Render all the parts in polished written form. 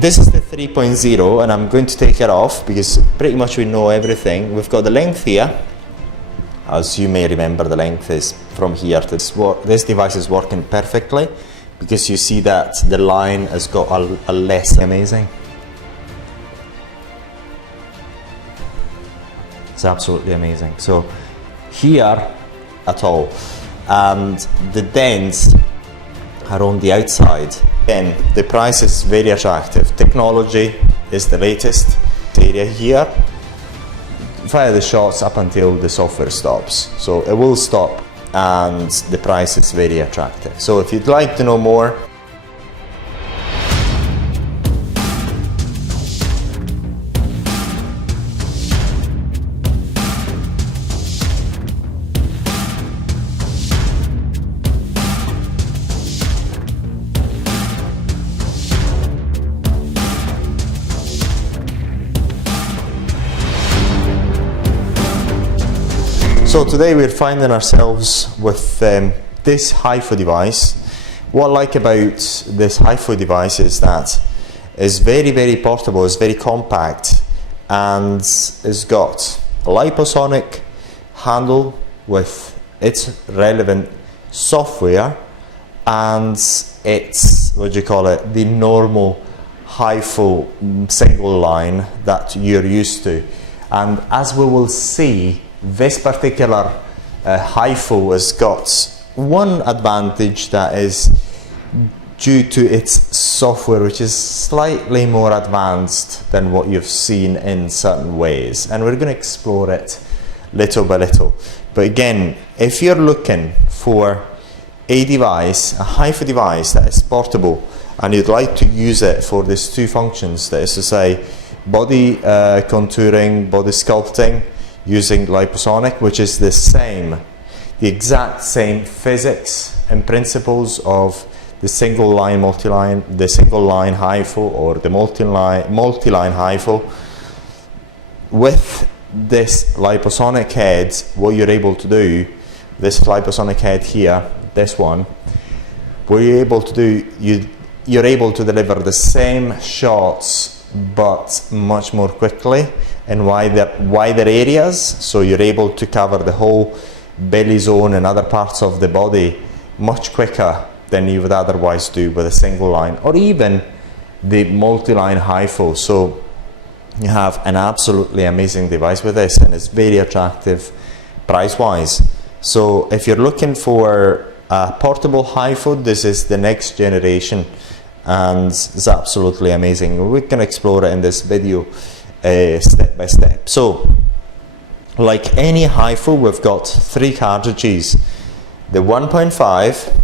this is the 3.0, and I'm going to take it off because pretty much we know everything. We've got the length here. As you may remember, the length is from here to this. This device is working perfectly because you see that the line has got a less. Amazing. It's absolutely amazing. So here at all, and the dents are on the outside. Again, the price is very attractive. Technology is the latest area here. Fire the shots up until the software stops. So it will stop, and the price is very attractive. So if you'd like to know more, so today we're finding ourselves with this Hifu device. What I like about this Hifu device is that it's very, very portable, it's very compact, and it's got a liposonic handle with its relevant software, and it's, what do you call it, the normal Hifu single line that you're used to. And as we will see, this particular Hifu has got one advantage, that is due to its software, which is slightly more advanced than what you've seen in certain ways, and we're going to explore it little by little. But again, if you're looking for a device, a Hifu device that is portable, and you'd like to use it for these two functions, that is to say body contouring, body sculpting, using liposonic, which is the exact same physics and principles of the single line multiline, the single line Hifu, or the multiline Hifu. With this liposonic head, what you're able to do, this liposonic head here, this one, what you're able to do, you're able to deliver the same shots but much more quickly in wider areas. So you're able to cover the whole belly zone and other parts of the body much quicker than you would otherwise do with a single line, or even the multi-line Hifu. So you have an absolutely amazing device with this, and it's very attractive price wise. So if you're looking for a portable Hifu, this is the next generation, and it's absolutely amazing. We can explore it in this video step by step. So like any Hifu, we've got three cartridges: the 1.5,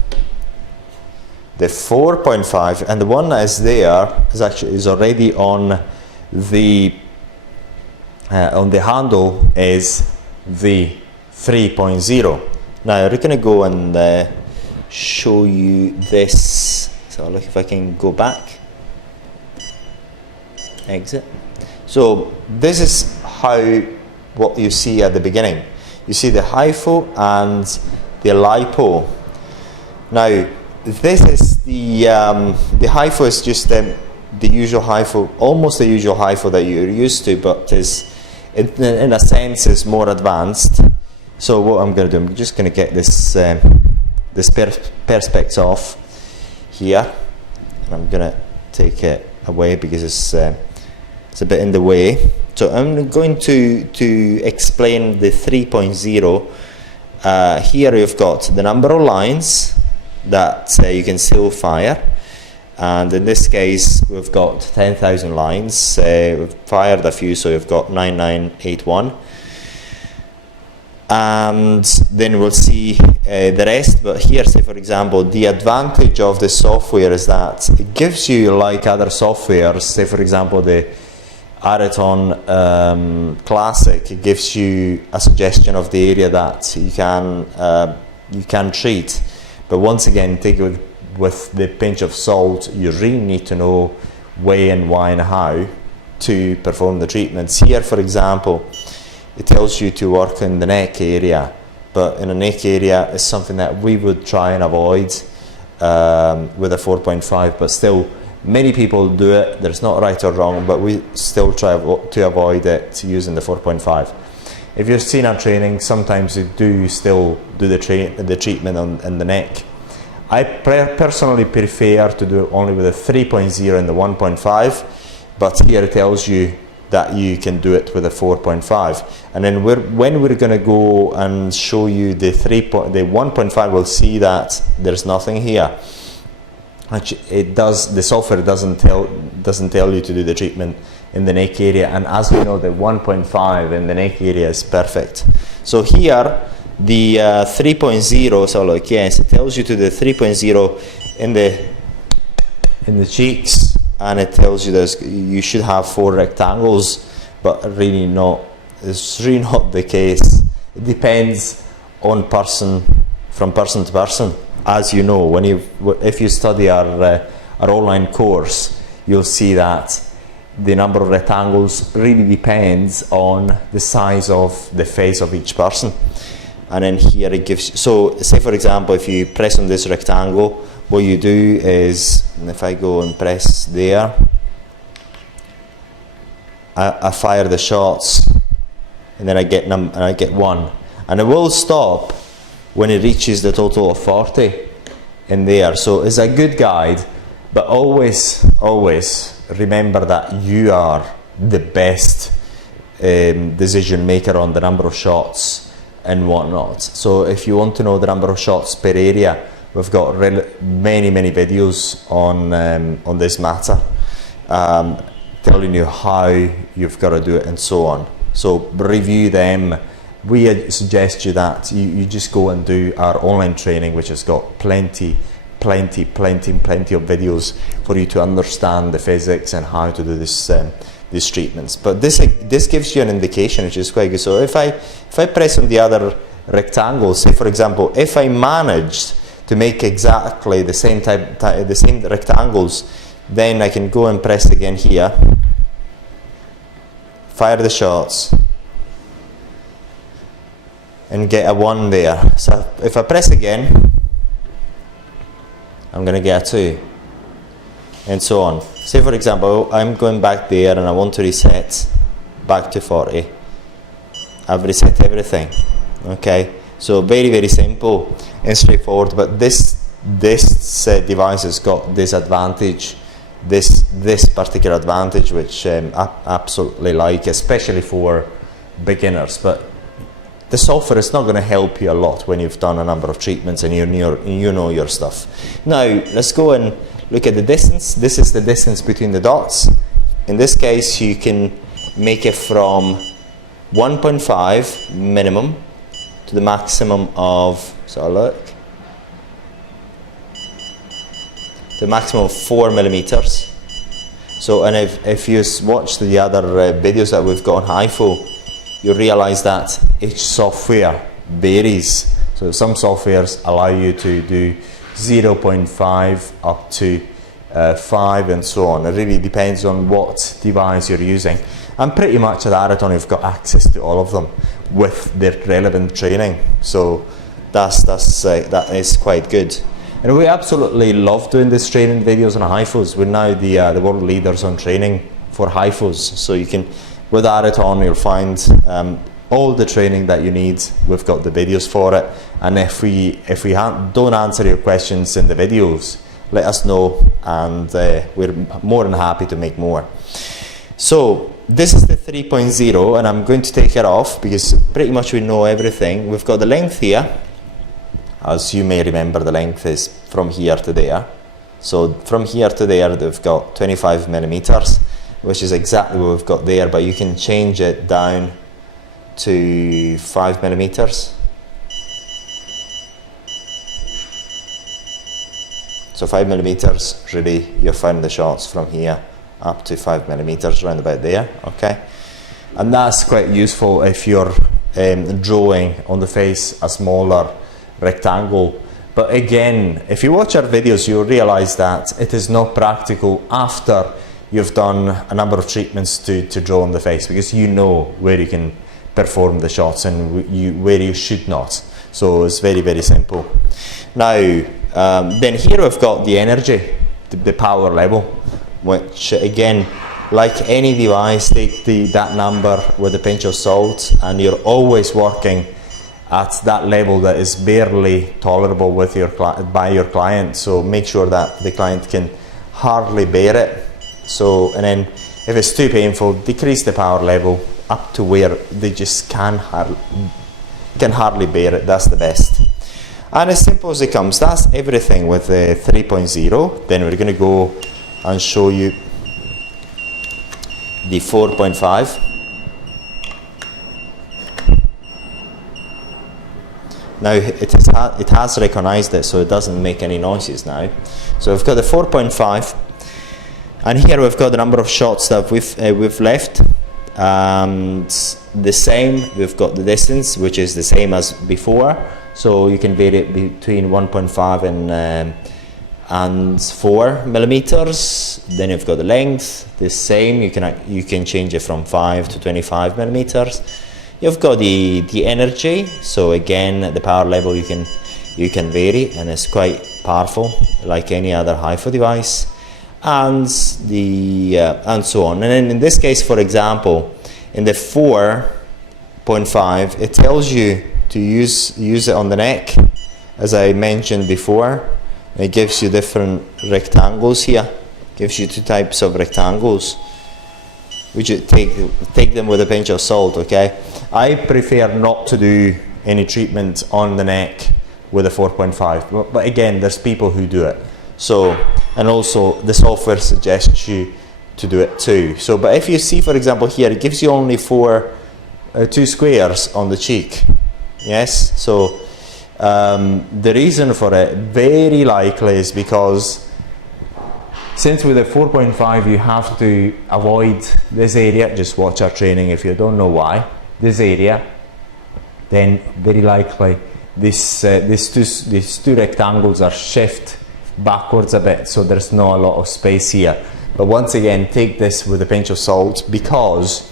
the 4.5, and the one that is there is already on the handle is the 3.0. Now we're going to go and show you this. So look, if I can go back, exit. So this is what you see at the beginning. You see the Hifu and the lipo. Now this is the Hifu is just the usual Hifu, almost the usual Hifu that you're used to, but is in a sense is more advanced. So what I'm going to do, I'm just going to get this perspex off here, and I'm going to take it away because it's a bit in the way. So I'm going to explain the 3.0. Here you've got the number of lines that you can still fire, and in this case we've got 10,000 lines. We've fired a few, so we've got 9981, and then we'll see the rest. But here, say for example, the advantage of the software is that it gives you, like other softwares, say for example the Areton Classic, it gives you a suggestion of the area that you can treat. But once again, take it with the pinch of salt. You really need to know when, why and how to perform the treatments. Here, for example, it tells you to work in the neck area, but in the neck area is something that we would try and avoid with a 4.5, but still Many people do it, there's not right or wrong, but we still try to avoid it using the 4.5. If you've seen our training, sometimes you do still do the treatment on the neck. I personally prefer to do it only with a 3.0 and the 1.5, but here it tells you that you can do it with a 4.5. And then when we're going to go and show you the 1.5, we'll see that there's nothing here. Actually, the software doesn't tell you to do the treatment in the neck area, and as we know, the 1.5 in the neck area is perfect. So here the 3.0, so look, yes, it tells you to the 3.0 in the cheeks, and it tells you you should have 4 rectangles, but really not. It's really not the case. It depends on from person to person. As you know, if you study our online course, you'll see that the number of rectangles really depends on the size of the face of each person. And then here it gives you, so say for example, if you press on this rectangle, what you do is, if I go and press there, I fire the shots, and then I get 1, and it will stop when it reaches the total of 40 in there. So it's a good guide, but always remember that you are the best decision maker on the number of shots and whatnot. So if you want to know the number of shots per area, we've got many videos on this matter, telling you how you've got to do it and so on. So review them. We suggest you that you just go and do our online training, which has got plenty of videos for you to understand the physics and how to do these treatments. But this gives you an indication, which is quite good. So if I press on the other rectangle, say for example, if I managed to make exactly the same the same rectangles, then I can go and press again here, fire the shots, and get a 1 there. So if I press again, I'm going to get a 2, and so on. Say for example, I'm going back there and I want to reset back to 40. I've reset everything. Okay, so very simple and straightforward. But this device has got this advantage, this particular advantage, which I absolutely like, especially for beginners. But the software is not going to help you a lot when you've done a number of treatments and you know your stuff. Now let's go and look at the distance. This is the distance between the dots. In this case, you can make it from 1.5 minimum to the maximum of, so look, the maximum of 4 millimeters. So, and if you watch the other videos that we've got on Hifu, you realize that each software varies. So some softwares allow you to do 0.5 up to 5 and so on. It really depends on what device you're using. And pretty much at Areton you've got access to all of them with the relevant training. So that is quite good. And we absolutely love doing this training videos on Hifus. We're now the world leaders on training for Hifus. So you can, with Areton, you'll find all the training that you need. We've got the videos for it. And if we don't answer your questions in the videos, let us know, and we're more than happy to make more. So this is the 3.0, and I'm going to take it off because pretty much we know everything. We've got the length here. As you may remember, the length is from here to there. So from here to there, they've got 25 millimeters, which is exactly what we've got there, but you can change it down to 5 millimeters. So 5 millimeters, really, you're finding the shots from here up to 5 millimeters, around about there, okay? And that's quite useful if you're drawing on the face a smaller rectangle. But again, if you watch our videos, you'll realize that it is not practical after you've done a number of treatments to draw on the face, because you know where you can perform the shots and where you should not. So it's very, very simple. Now, then here we've got the energy, the power level. which again, like any device, take that number with a pinch of salt, and you're always working at that level that is barely tolerable with by your client. So make sure that the client can hardly bear it. So, and then if it's too painful, decrease the power level up to where they just can hardly bear it. That's the best. And as simple as it comes, that's everything with the 3.0. Then we're going to go and show you the 4.5. Now it has recognized it, so it doesn't make any noises now. So we've got the 4.5, and here we've got the number of shots that we've left, and the same, we've got the distance, which is the same as before. So you can vary it between 1.5 and 4 millimeters. Then you've got the length, the same. You can change it from 5 to 25 millimeters. You've got the energy. So again, the power level you can vary, and it's quite powerful, like any other HIFU device, and and so on. And then in this case, for example, in the 4.5, it tells you to use it on the neck, as I mentioned before. It gives you different rectangles here. Gives you two types of rectangles, which you take them with a pinch of salt. Okay, I prefer not to do any treatment on the neck with a 4.5, but again, there's people who do it. So, and also the software suggests you to do it too. So, but if you see, for example, here, it gives you only 2 squares on the cheek. Yes, so the reason for it very likely is because since with a 4.5 you have to avoid this area. Just watch our training if you don't know why. This area, then very likely these two rectangles are shift backwards a bit, so there's not a lot of space here. But once again, take this with a pinch of salt, because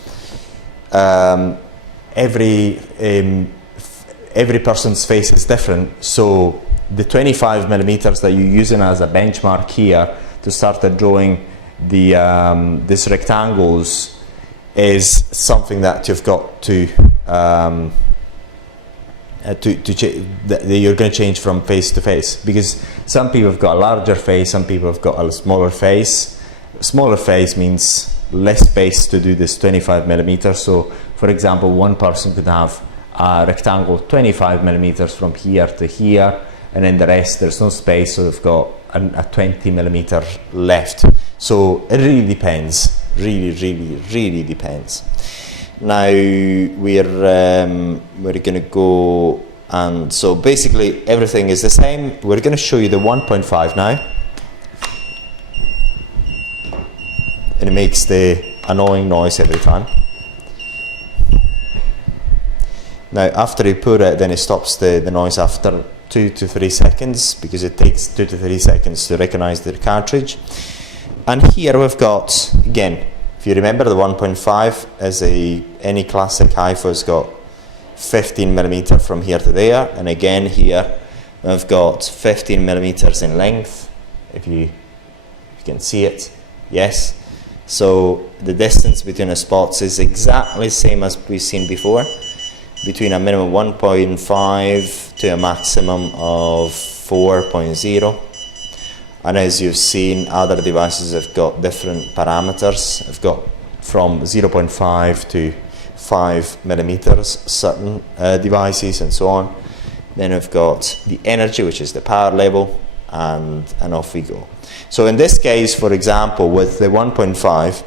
every person's face is different. So the 25 millimeters that you're using as a benchmark here to start drawing these rectangles is something that you've got to you're going to change from face to face, because some people have got a larger face, some people have got a smaller face. Smaller face means less space to do this 25 millimeters. So for example, one person could have a rectangle 25 millimeters from here to here, and then the rest there's no space, so they've got a 20 millimeter left. So it really depends, really depends. Now we're going to go, and so basically everything is the same. We're going to show you the 1.5 now, and it makes the annoying noise every time. Now after you put it, then it stops the noise after 2 to 3 seconds, because it takes 2 to 3 seconds to recognize the cartridge. And here we've got, again, if you remember, the 1.5 as any classic HIFU has got 15 millimeter from here to there, and again here we've got 15 millimeters in length, if you can see it. Yes, so the distance between the spots is exactly the same as we've seen before, between a minimum 1.5 to a maximum of 4.0. And as you've seen, other devices have got different parameters. I've got from 0.5 to 5 millimeters, certain devices, and so on. Then we've got the energy, which is the power level, and off we go. So in this case, for example, with the 1.5,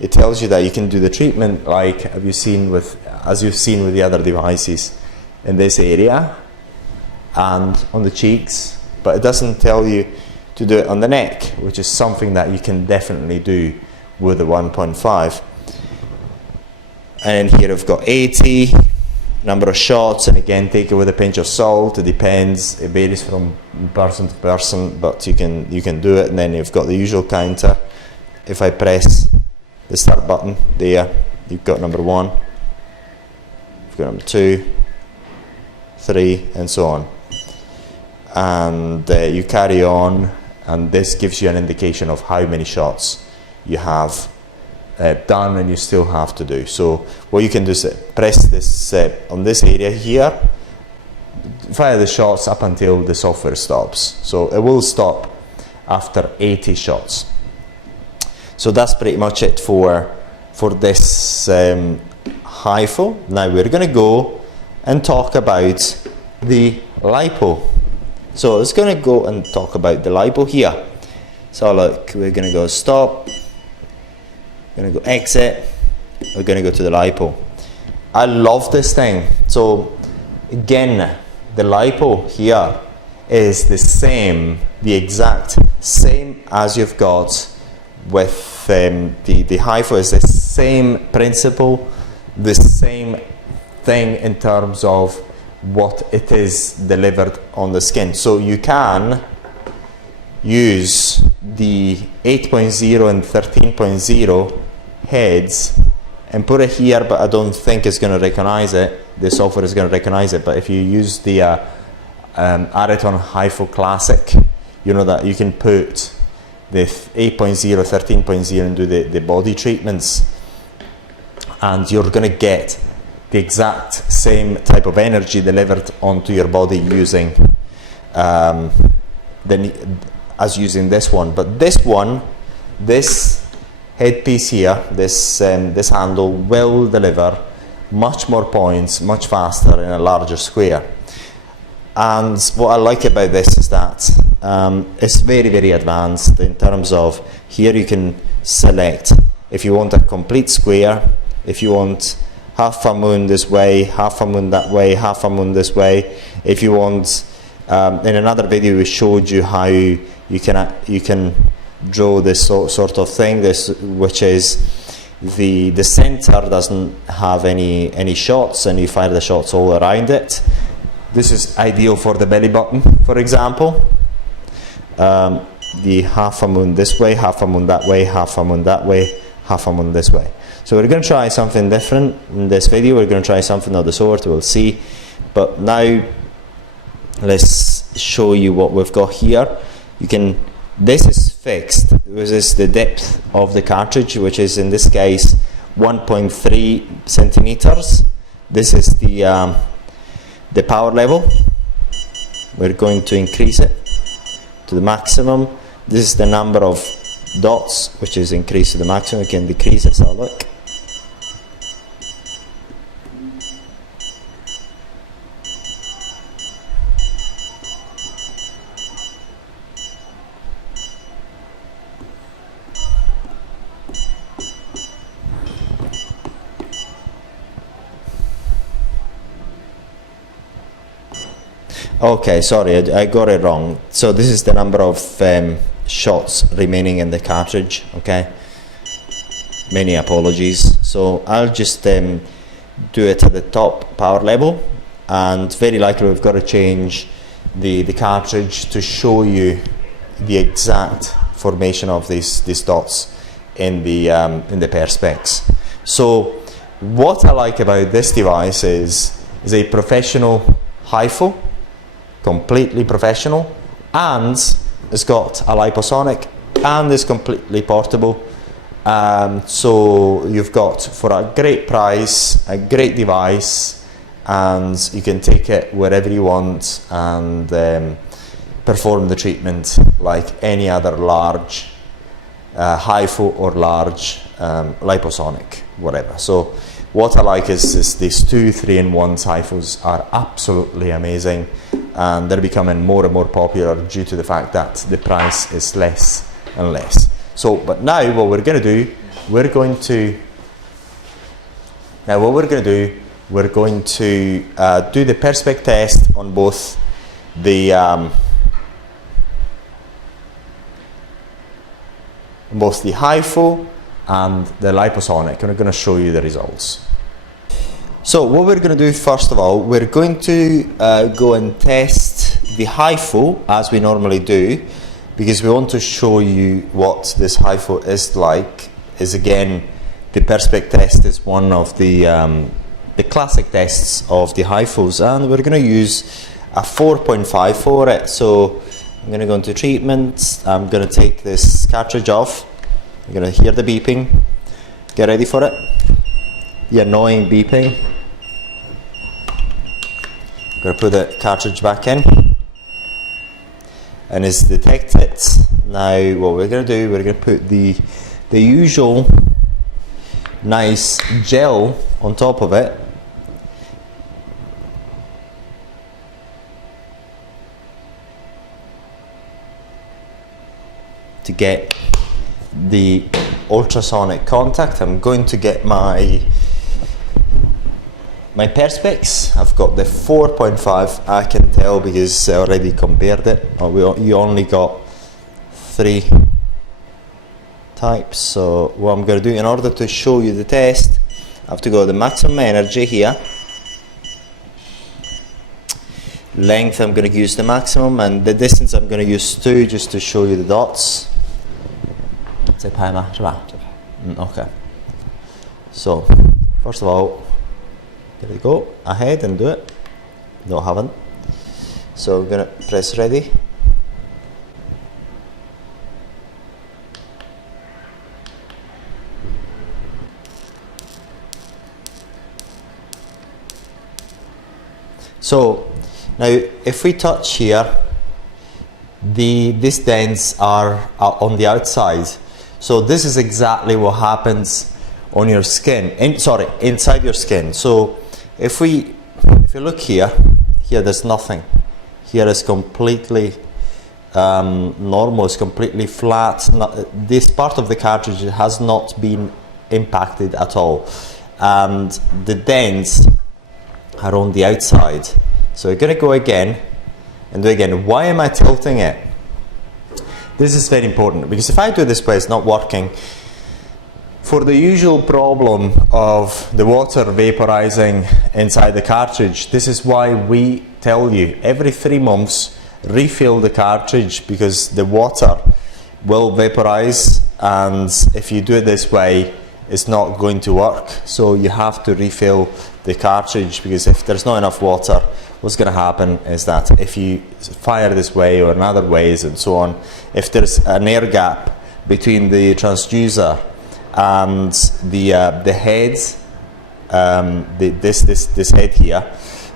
it tells you that you can do the treatment like as you've seen with the other devices in this area and on the cheeks, but it doesn't tell you to do it on the neck, which is something that you can definitely do with the 1.5. And here I've got 80 number of shots, and again, take it with a pinch of salt. It depends, it varies from person to person, but you can do it. And then you've got the usual counter. If I press the start button there, you've got number 1, you've got number 2, 3, and so on. And you carry on, and this gives you an indication of how many shots you have done and you still have to do. So what you can do is press this on this area here, fire the shots up until the software stops. So it will stop after 80 shots. So that's pretty much it for this Hifu. Now we're going to go and talk about the lipo. So it's going to go and talk about the lipo here. So look, we're going to go stop, we're going to go exit, we're going to go to the lipo. I love this thing. So again, the lipo here is the exact same as you've got with the Hifu. Is the same principle, the same thing in terms of what it is delivered on the skin. So you can use the 8.0 and 13.0 heads and put it here, but I don't think it's going to recognize it. The software is going to recognize it. But if you use the Areton Hifu Classic, you know that you can put the 8.0, 13.0 and do the body treatments, and you're going to get the exact same type of energy delivered onto your body using as using this one. But this one, this headpiece here, this handle will deliver much more points, much faster in a larger square. And what I like about this is that it's very, very advanced in terms of here you can select if you want a complete square, if you want half a moon this way, half a moon that way, half a moon this way. If you want, in another video we showed you how you can draw this sort of thing, which is the center doesn't have any shots, and you fire the shots all around it. This is ideal for the belly button, for example. The half a moon this way, half a moon that way, half a moon that way, half a moon this way. So we're going to try something different in this video. We're going to try something of the sort, we'll see. But now let's show you what we've got here. This is fixed. This is the depth of the cartridge, which is in this case 1.3 centimeters. This is the power level. We're going to increase it to the maximum. This is the number of dots, which is increased to the maximum. We can decrease it, so look. Okay, sorry, I got it wrong. So this is the number of shots remaining in the cartridge, okay? Many apologies. So I'll just do it at the top power level, and very likely we've got to change the cartridge to show you the exact formation of these dots in the perspex. So what I like about this device is a professional Hifu, completely professional, and it's got a liposonic, and it's completely portable. So you've got, for a great price, a great device, and you can take it wherever you want and perform the treatment like any other large Hifu or large liposonic, whatever. So what I like is these 2 3-in-1 Hifus are absolutely amazing, and they're becoming more and more popular due to the fact that the price is less and less. So, but now what we're going to do, we're going to do the perspex test on both the Hifu and the liposonic, and we're going to show you the results. So what we're going to do, first of all, we're going to go and test the Hifu as we normally do, because we want to show you what this Hifu is like. Is again, the perspex test is one of the classic tests of the Hifus, and we're going to use a 4.5 for it. So I'm going to go into treatment. I'm going to take this cartridge off, You're going to hear the beeping. Get ready for it. The annoying beeping. I'm going to put the cartridge back in. And it's detected. Now what we're going to do, we're going to put the usual nice gel on top of it. To get the ultrasonic contact. I'm going to get my perspex. I've got the 4.5. I can tell because I already compared it. You only got 3 types. So what I'm going to do, in order to show you the test, I have to go to the maximum energy here. Length, I'm going to use the maximum, and the distance I'm going to use 2 just to show you the dots. Okay. So first of all, there we go. Ahead and do it. No, I haven't. So we're going to press ready. So now if we touch here, these dents are on the outside. So this is exactly what happens on your skin, inside your skin. So if you look here there's nothing. Here is completely normal, it's completely flat. This part of the cartridge has not been impacted at all. And the dents are on the outside. So we're going to go again and do again. Why am I tilting it? This is very important, because if I do this way, it's not working. For the usual problem of the water vaporizing inside the cartridge, this is why we tell you every 3 months refill the cartridge, because the water will vaporize, and if you do it this way, it's not going to work. So you have to refill the cartridge, because if there's not enough water, what's going to happen is that if you fire this way or in other ways and so on, if there's an air gap between the transducer and the head, this head here,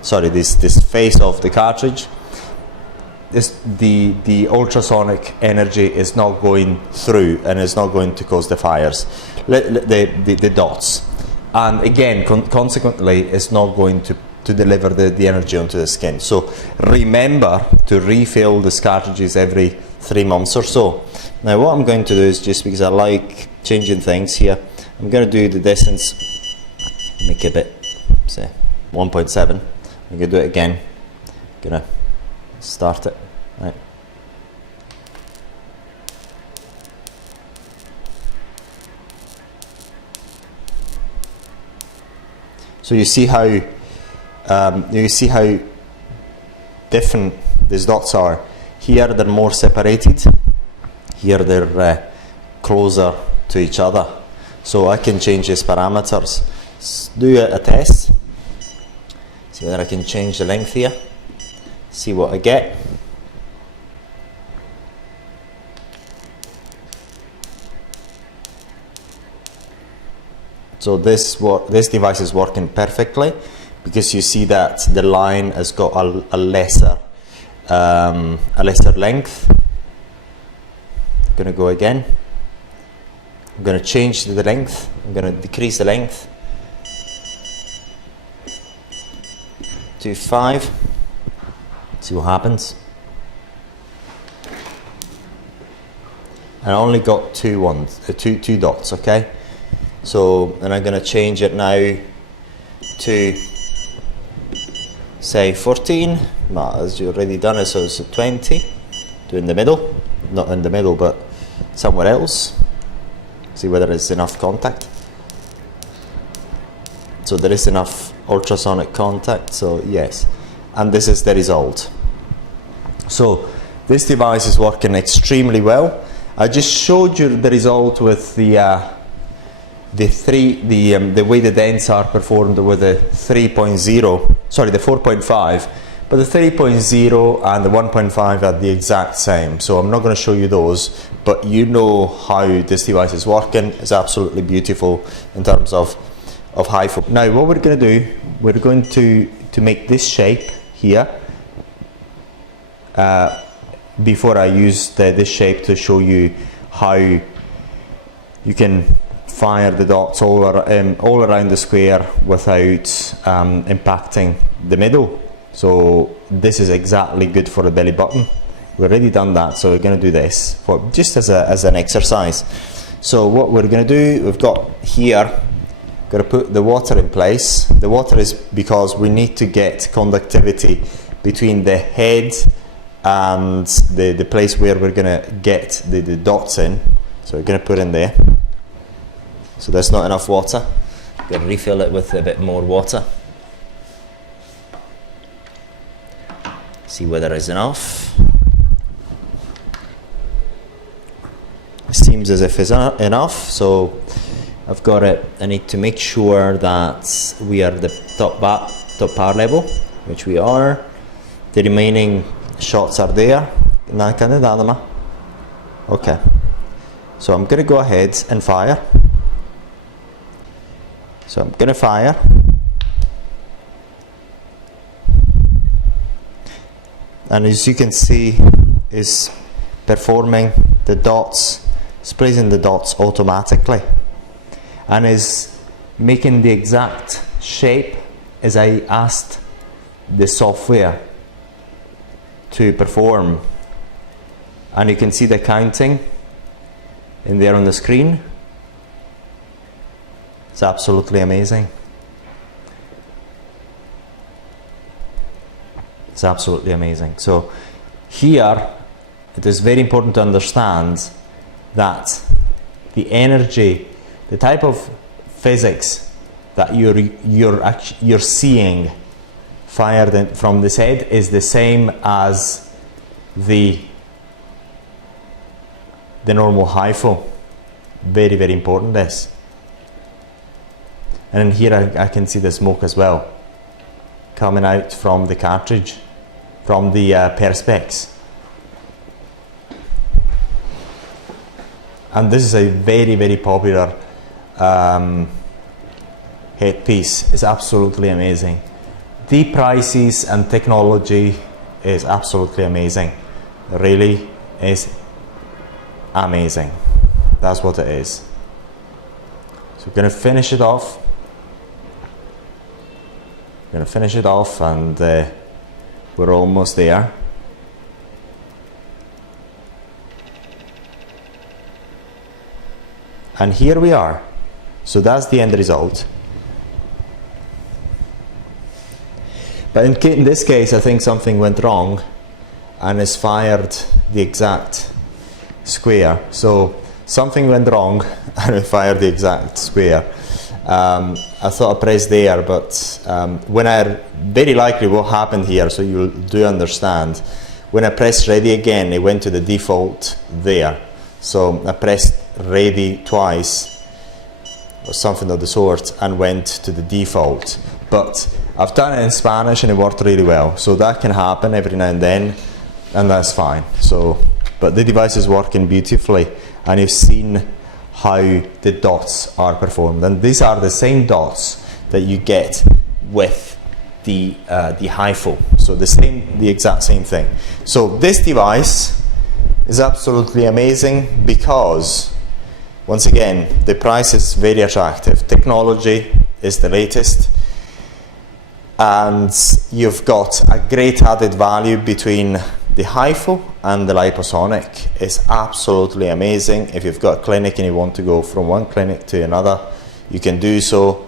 sorry, this face of the cartridge, the ultrasonic energy is not going through, and it's not going to cause the fires, the dots, and again consequently it's not going to deliver the energy onto the skin. So remember to refill these cartridges every 3 months or so. Now what I'm going to do is, just because I like changing things here, I'm going to do the distance, make it a bit, say 1.7. I'm going to do it again. I'm going to start it. Right. So you see how different these dots are. Here they're more separated. Here they're closer to each other. So I can change these parameters. Do a test. See whether I can change the length here. See what I get. So this device is working perfectly, because you see that the line has got a lesser length. I'm going to go again. I'm going to change the length. I'm going to decrease the length to 5. See what happens. And I only got two dots, okay? So, and I'm going to change it now to, say, 14. As you already done it, so it's 20. Do in the middle, not in the middle, but somewhere else. See whether there's enough contact. So there is enough ultrasonic contact, so yes. And this is the result. So this device is working extremely well. I just showed you the result with the way the dents are performed with the 3.0, sorry, the 4.5, but the 3.0 and the 1.5 are the exact same, so I'm not going to show you those, but you know how this device is working. It's absolutely beautiful in terms of Hifu. Now what we're going to do, we're going to make this shape here before I use this shape to show you how you can fire the dots all around the square without impacting the middle. So this is exactly good for the belly button. We've already done that, so we're going to do this for just as an exercise. So what we're going to do, we've got here, got to put the water in place. The water is because we need to get conductivity between the head and the place where we're going to get the dots in. So we're going to put in there. So there's not enough water. Got to refill it with a bit more water. See whether there is enough. It seems as if it's enough, so I've got it. I need to make sure that we are the top power level, which we are. The remaining shots are there. Okay. So I'm going to go ahead and fire. So I'm going to fire. And as you can see, is performing the dots, it's placing the dots automatically, and is making the exact shape as I asked the software to perform. And you can see the counting in there on the screen. It's absolutely amazing. It's absolutely amazing. So here it is very important to understand that the energy, the type of physics that you're seeing fired from this head is the same as the normal Hifu. Very, very important this. And in here I can see the smoke as well coming out from the cartridge, from the perspex. And this is a very, very popular headpiece. It's absolutely amazing. The prices and technology is absolutely amazing. It really is amazing. That's what it is. So we're going to finish it off. We're going to finish it off, and we're almost there. And here we are. So that's the end result. But in this case, I think something went wrong and it's fired the exact square. So something went wrong and it fired the exact square. I thought I pressed there, but very likely what happened here, so you do understand, when I pressed ready again, it went to the default there. So I pressed ready twice or something of the sort and went to the default. But I've done it in Spanish and it worked really well. So that can happen every now and then, and that's fine. So, but the device is working beautifully, and you've seen how the dots are performed, and these are the same dots that you get with the Hifu. So the exact same thing. So this device is absolutely amazing because, once again, the price is very attractive. Technology is the latest, and you've got a great added value between the Hifu and the liposonic. Is absolutely amazing. If you've got a clinic and you want to go from one clinic to another, you can do so,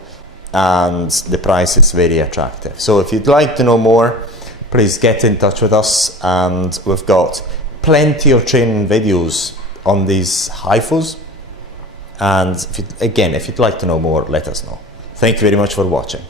and the price is very attractive. So if you'd like to know more, please get in touch with us, and we've got plenty of training videos on these Hifus. And if you'd like to know more, let us know. Thank you very much for watching.